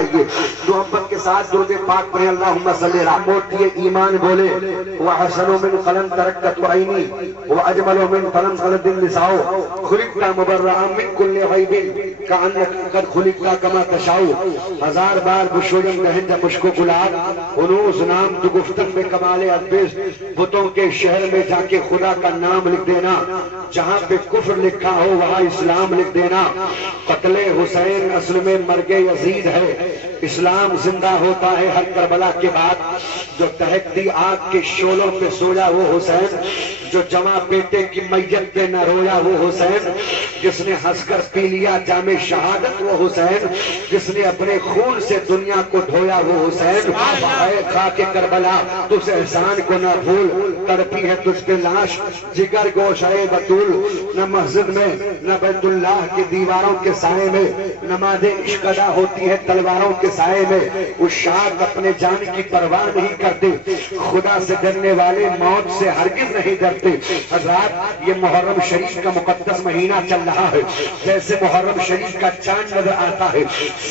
لگائیے، محبت کے ساتھ درود پاک پڑھیں اللہم صلی علی موٹی ایمان بولے وحسن من قلم ترکت عینی واجمل من قلم خلت النساء خلقت مبرئا من کل عیب کأنک قد خلقت کما تشاء ہزار بار بشویم گہند مشک و گلاب ہنوز نام تو گفتن میں کمال ادبیس بتوں کے شہر میں جا کے خدا کا نام لکھ دینا، جہاں پہ کفر لکھا ہو وہاں اسلام لکھ دینا۔ قتل حسین اصل میں مرگ یزید ہے، اسلام زندہ ہوتا ہے ہر کربلا کے بعد۔ جو دہکتی آگ کے شعلوں پہ سویا وہ حسین، جو جمع بیٹے کی میت پہ نہ رویا وہ حسین، جس نے ہنس کر پی لیا جام شہادت وہ حسین، جس نے اپنے خون سے دنیا کو دھویا وہ حسین۔ اے خاک کربلا تجھ احسان کو نہ بھول، تڑپی ہے تجھ پہ لاش جگر گوش اے بطول، نہ مسجد میں نہ بیت اللہ کی دیواروں کے سائے میں نماز عشق ادا ہوتی ہے تلواروں کے سائے میں۔ عشاق اپنے جان کی پرواہ نہیں کرتے، خدا سے ڈرنے والے موت سے ہرگز نہیں ڈرتے۔ حضرات یہ محرم شریف کا مقدس مہینہ چل رہا ہے، جیسے محرم شریف کا چاند نظر آتا ہے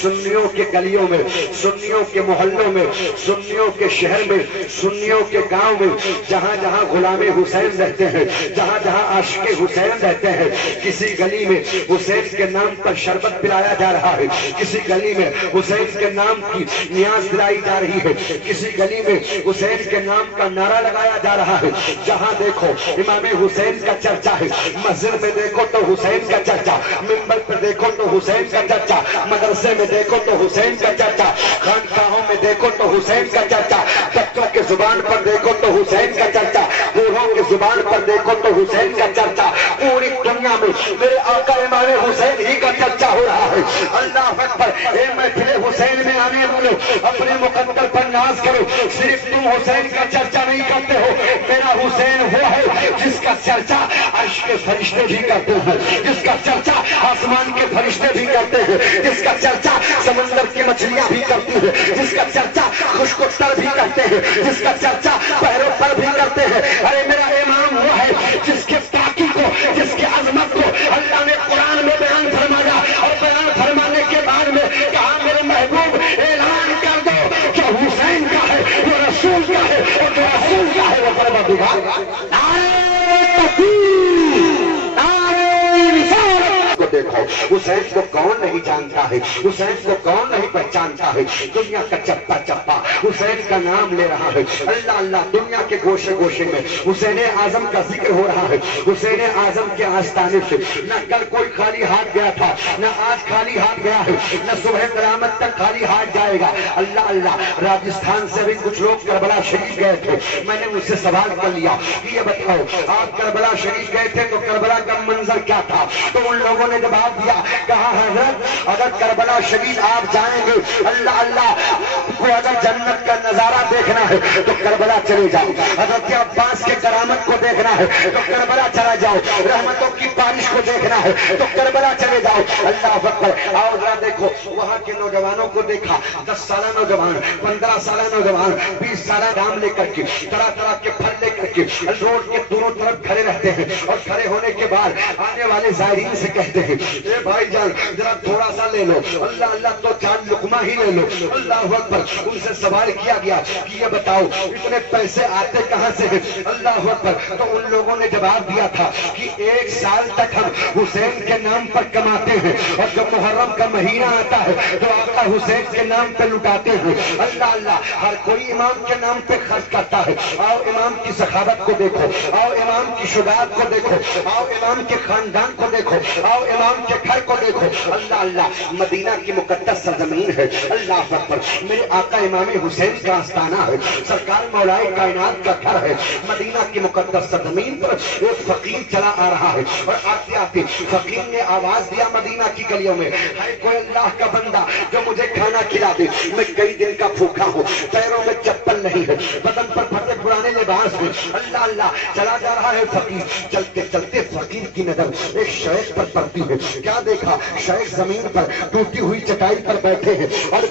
سنیوں کے گلیوں میں، سنیوں کے محلوں میں، سنیوں کے شہر میں، سنیوں کے گاؤں میں، جہاں جہاں غلام حسین رہتے ہیں، جہاں جہاں عاشق حسین رہتے ہیں، کسی گلی میں حسین کے نام پر شربت پلایا جا رہا ہے، کسی گلی میں حسین کے نام کی نیاز دلائی جا رہی ہے، کسی گلی میں حسین کے نام کا نعرہ لگایا جا رہا ہے۔ جہاں دیکھو امام حسین کا چرچا ہے، مسجد میں دیکھو تو حسین کا چرچا، منبر پر دیکھو تو حسین کا چرچا، مدرسے میں دیکھو تو حسین کا چرچا، خانقاہوں میں دیکھو تو حسین کا چرچا، بچوں کے زبان پر دیکھو تو حسین کا چرچا، بوڑھوں کے زبان پر دیکھو تو حسین کا چرچا۔ پوری دنیا میں میرے آقا امام حسین ہی کا چرچا ہو رہا ہے۔ اللہ اکبر۔ اے محفل حسین میں آنے والے اپنے مقدر پر ناز کرو، صرف تم حسین کا چرچا نہیں کرتے ہو، میرا حسین وہ ہے جس کا چرچا عرش کے فرشتے بھی کرتے ہیں، جس کا چرچا آسمان کے فرشتے بھی کرتے ہیں، جس کا چرچا سمندر کی مچھلیاں بھی کرتی ہیں، جس کا چرچا خشک و تر بھی کرتے ہیں، جس کا چرچا پہروں پر بھی کرتے ہیں۔ ارے میرا امام وہ ہے جس کے پاکی کو، جس کے عظمت کو اللہ نے قرآن میں بیان فرمایا، اور بیان فرمانے کے بعد میں کہا میرے محبوب اعلان کر دو کہ حسین کا ہے وہ رسول کا ہے، اور جو رسول کا ہے وہ پروردگار کا ہے۔ نعرہ تکبیر، نعرہ رسالت کو دیکھو، حسین کو کون نہیں جانتا ہے، حسین کو کون نہیں پہچانتا ہے۔ دنیا کا چپا چپا حسین کا نام لے رہا ہے، اللہ اللہ۔ دنیا کے گوشے گوشے میں حسین اعظم کا ذکر ہو رہا ہے، حسین اعظم کے آستانے سے نہ کل کوئی خالی ہاتھ گیا تھا، نہ آج خالی ہاتھ گیا ہے، نہ صبح قیامت تک خالی ہاتھ جائے گا۔ اللہ اللہ۔ راجستھان سے بھی کچھ لوگ کربلا شریف گئے تھے، میں نے ان سے سوال کر لیا کہ یہ بتاؤ آپ کربلا شریف گئے تھے تو کربلا کا منظر کیا تھا؟ تو ان لوگوں نے جواب دیا، کہا حضرت اگر کربلا شریف آپ جائیں گے، اللہ اللہ، کو اگر جنت کا نظارہ دیکھنا ہے تو کربلا چلے جاؤ، حضرت عباس کے کرامت کو دیکھنا ہے تو کربلا چلا جاؤ، رحمتوں کی بارش کو دیکھنا ہے تو کربلا چلے جاؤ۔ اللہ اکبر۔ آؤ ذرا دیکھو وہاں کے نوجوانوں کو دیکھا، 10 سالہ نوجوان، 15 سالہ نوجوان، 20 سالہ نام لے کر کے، طرح طرح کے پھل لے کر کے روڈ کے دونوں طرف کھڑے رہتے ہیں، اور کھڑے ہونے کے بعد آنے والے زائرین سے کہتے ہیں اے بھائی جان ذرا تھوڑا سا لے لو، اللہ اللہ تو چاند لقمہ ہی لے لو۔ اللہ اکبر۔ ان سے سوال کیا گیا کہ یہ بتاؤ اتنے پیسے آتے کہاں سے ہیں؟ اللہ اکبر۔ تو ان لوگوں نے جواب دیا تھا کہ 1 سال تک ہم حسین کے نام پر کماتے ہیں، اور جب محرم کا مہینہ آتا ہے تو آقا حسین کے نام پہ لٹاتے ہیں۔ اللہ اللہ۔ ہر کوئی امام کے نام پہ خرچ کرتا ہے۔ آؤ امام کی سخاوت کو دیکھو، آؤ امام کی شجاعت کو دیکھو، آؤ امام کے خاندان کو دیکھو، آؤ امام کے گھر کو دیکھو۔ اللہ اللہ۔ مدینہ کی مقدس سرزمین ہے، اللہ اکبر، میرے آقا امام حسین کا آستانہ ہے، سرکار مولائے کائنات کا گھر ہے۔ مدینہ کی مقدس سرزمین پر ایک فقیر چلا آ رہا ہے، اور آتے آتے فقیر نے آواز دیا مدینہ کی گلیوں میں، ہے کوئی اللہ کا بندہ جو مجھے کھانا کھلا دے، میں کئی دن کا بھوکا ہوں، پیروں میں چپل نہیں ہے، بدن پر پھٹے پرانے لباس میں۔ اللہ اللہ۔ چلا جا رہا ہے فقیر، چلتے چلتے فقیر کی نظر ایک شیخ پر پڑتی ہے، کیا دیکھا؟ شیخ زمین پر ٹوٹی ہوئی چٹائی پر بیٹھے ہیں اور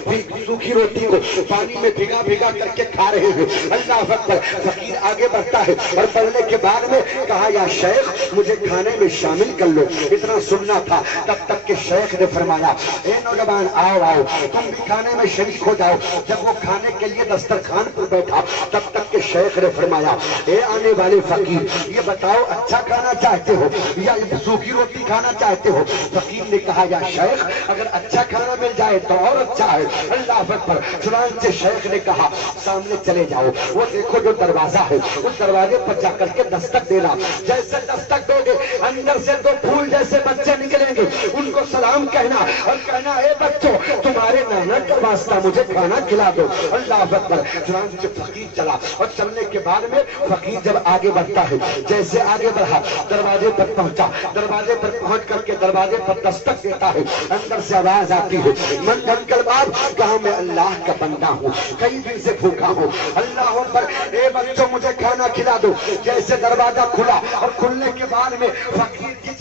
سوکھی روٹی کو پانی میں بھگا بھگا کر کے کھا رہے ہیں۔ اللہ اکبر۔ فقیر آگے بڑھتا ہے اور بڑھنے کے بعد میں کہا یا شیخ مجھے کھانے میں شامل کر لو، اتنا سننا تھا۔ تب تک کہ شیخ نے فرمایا اے نوجوان آؤ آؤ تم بھی کھانے میں شریک ہو جاؤ۔ جب وہ کھانے کے لیے دسترخوان پر بیٹھا تب تک کہ شیخ نے فرمایا اے آنے والے فقیر یہ بتاؤ اچھا کھانا چاہتے ہو یا سوکھی روٹی کھانا چاہتے ہو؟ فقیر نے کہا یا شیخ اگر اچھا کھانا مل جائے تو اور اچھا ہے۔ اللہ اکبر۔ چنانچہ شیخ نے کہا سامنے چلے جاؤ، وہ دیکھو جو دروازہ ہے اس دروازے پر جا کر کے دستک دینا، جیسے دستک دو گے اندر سے دو پھول جیسے بچے نکلیں گے، ان کو سلام کہنا اور کہنا اے بچوں تمہارے نانا کا واسطہ مجھے کھانا کھلا دو۔ اللہ اکبر۔ چنانچہ فقیر چلا اور چلنے کے بعد میں فقیر جب آگے بڑھتا ہے جیسے آگے بڑھا دروازے پر پہنچا، دروازے پر پہنچ کر کے دروازے پر دستک دیتا ہے، اندر سے آواز آتی ہے من ڈھنکل بات کہا میں اللہ کا بندہ ہوں، کئی دن سے بھوکا ہوں، اللہ پر اے بچوں مجھے کھانا کھلا دو۔ جیسے دروازہ کھلا اور کھلنے کے بعد میں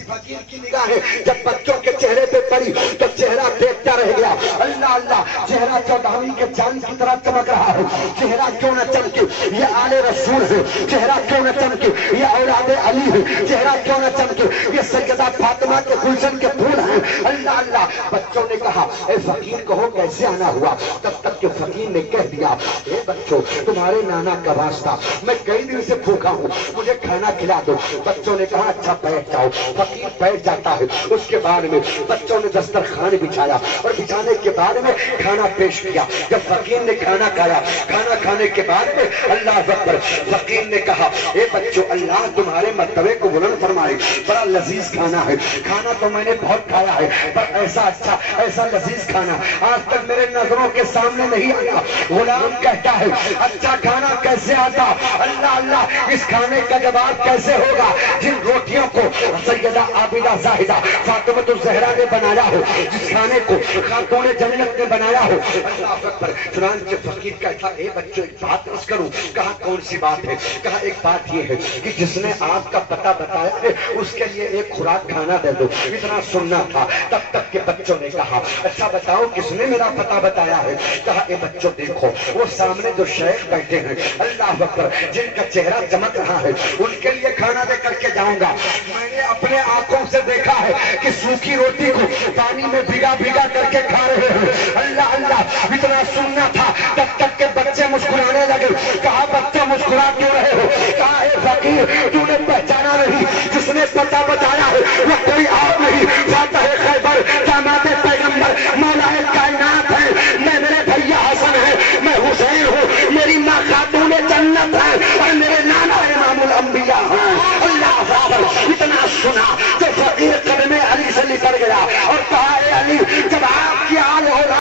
فقیر کی نگاہیں جب بچوں کے چہرے پہ پڑی تو چہرہ دیکھتا رہ گیا۔ اللہ اللہ، چہرہ چودہویں کے چاند کی طرح چمک رہا ہے۔ چہرہ کیوں نہ چمکے، یہ آل رسول ہے۔ چہرہ کیوں نہ چمکے، یہ اولاد علی ہے۔ چہرہ کیوں نہ چمکے، یہ سیدہ فاطمہ کے گلشن کے پھول ہیں۔ اللہ اللہ۔ بچوں نے کہا اے فقیر کہو کیسے آنا ہوا؟ تب تک کہ فقیر نے کہہ دیا اے بچوں تمہارے نانا کا واسطہ میں کئی دن سے بھوکا ہوں، مجھے کھانا کھلا دو۔ بچوں نے کہا اچھا بیٹھ جاؤ۔ فقیر بیٹھ جاتا ہے۔ اس کے بعد میں بچوں نے دسترخوان بچھایا اور بچھانے کے بعد میں کھانا پیش کیا۔ جب فقیر نے کھانا کھایا، کھانا کھانے کے بعد میں اللہ اکبر، فقیر نے کہا اے بچوں اللہ تمہارے مرتبے کو بلند فرمائے، بڑا لذیذ کھانا ہے، کھانا تو میں نے بہت کھایا ہے پر ایسا اچھا ایسا لذیذ کھانا آج تک میرے نظروں کے سامنے نہیں آیا۔ غلام کہتا ہے اچھا کھانا کیسے آتا؟ اللہ اللہ، اس کھانے کا جواب کیسے ہوگا جن روٹیوں کو سیدہ عابدہ زاہدہ فاطمہ الزہرا نے بنایا ہو، جس کھانے کو خاتون جنت نے بنایا ہو۔ اللہ اکبر۔ چنانچہ فقیر کہتا اے بچوں ایک بات عرض کروں؟ کہا کون سی بات ہے؟ کہا ایک بات یہ ہے کہ جس نے آپ کا پتہ بتایا ہے اس کے لیے ایک خوراک کھانا دے دو، اتنا سننا تھا۔ تب تک کہ بچوں نے کہا اچھا بتاؤ کس نے میرا پتہ بتایا ہے؟ کہا اے بچوں دیکھو وہ سامنے جو شیخ بیٹھے ہیں اللہ اکبر جن کا چہرہ چمک رہا ہے ان کے لیے کھانا دے کر کے جاؤں گا۔ میں نے اپنے آنکھوں سے دیکھا ہے کہ سوکھی روٹی کو پانی میں بھگا بھگا کر کے کھا رہے ہیں۔ اللہ اللہ، اتنا سننا تھا تب تک کہ بچے مسکرانے لگے۔ کہا بچے مسکرا کیوں رہے ہو؟ کہا اے فقیر تو نے پہچانا نہیں، جس نے پتہ بتایا